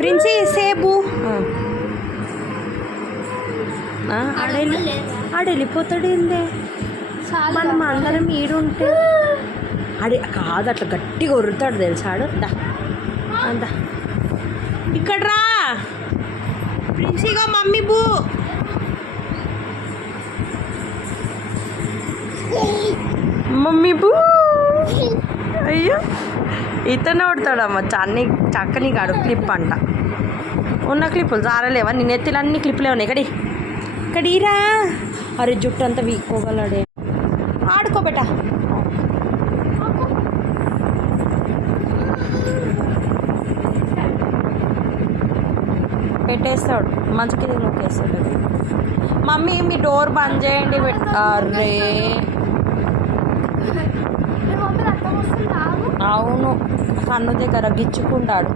princi సేబు ఆడెళ్ళిపోతాడు ఏందే మనం అందరం ఈడుంటే కాదు అట్లా గట్టిగా ఉరుతాడు తెలుసాడు దా అందా ఇక్కడ రా ప్రిన్సీగా మమ్మీ బూ మమ్మీ బూ అయ్యో ఇతనే కొడతాడమ్మ చక్కని కాడు క్లిప్ అంట ఉన్న క్లిప్పులు జారలేవా నీ నెత్తిలో అన్ని క్లిప్పులే ఉన్నాయి ఇక్కడీరా అరే జుట్టు అంతా వీక్కోగలడే ఆడుకోబెట్ట పెట్టేస్తాడు మంచికి నొక్కేస్తాడు మమ్మీ మీ డోర్ బంద్ చేయండి అరే అవును కన్ను దగ్గర గిచ్చుకుంటాడు